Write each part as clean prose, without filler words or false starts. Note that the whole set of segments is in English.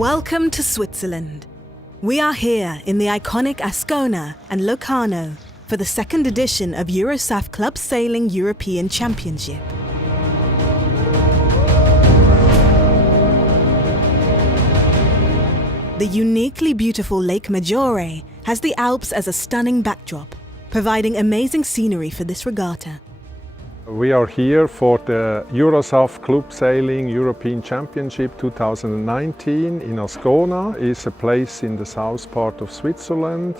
Welcome to Switzerland. We are here in the iconic Ascona and Locarno for the second edition of EUROSAF Club Sailing European Championship. The uniquely beautiful Lake Maggiore has the Alps as a stunning backdrop, providing amazing scenery for this regatta. We are here for the EUROSAF Club Sailing European Championship 2019 in Ascona. It's a place in the south part of Switzerland.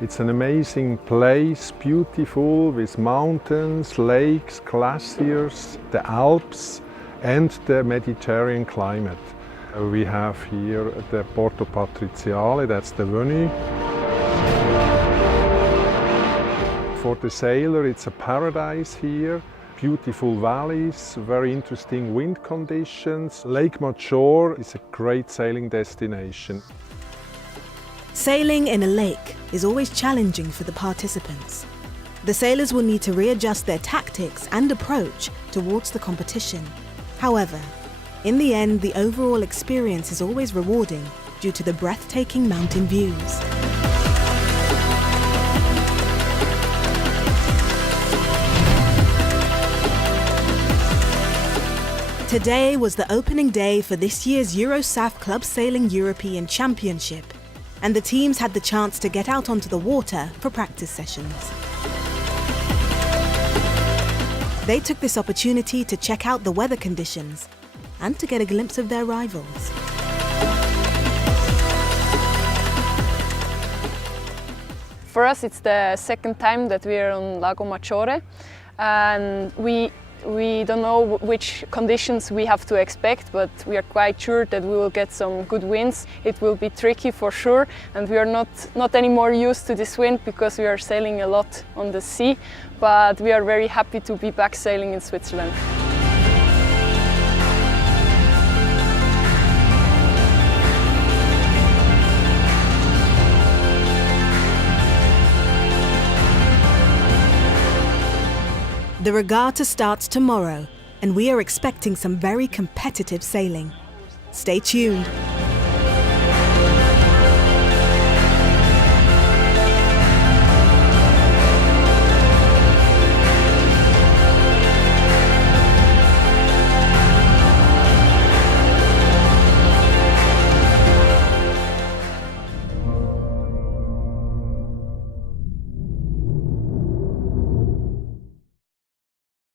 It's an amazing place, beautiful, with mountains, lakes, glaciers, the Alps and the Mediterranean climate. We have here the Porto Patriziale, that's the venue. For the sailor, it's a paradise here. Beautiful valleys, very interesting wind conditions. Lake Maggiore is a great sailing destination. Sailing in a lake is always challenging for the participants. The sailors will need to readjust their tactics and approach towards the competition. However, in the end, the overall experience is always rewarding due to the breathtaking mountain views. Today was the opening day for this year's EUROSAF Club Sailing European Championship, and the teams had the chance to get out onto the water for practice sessions. They took this opportunity to check out the weather conditions and to get a glimpse of their rivals. For us, it's the second time that we are on Lago Maggiore, and we don't know which conditions we have to expect, but we are quite sure that we will get some good winds. It will be tricky for sure, and we are not anymore used to this wind because we are sailing a lot on the sea, but we are very happy to be back sailing in Switzerland. The regatta starts tomorrow, and we are expecting some very competitive sailing. Stay tuned.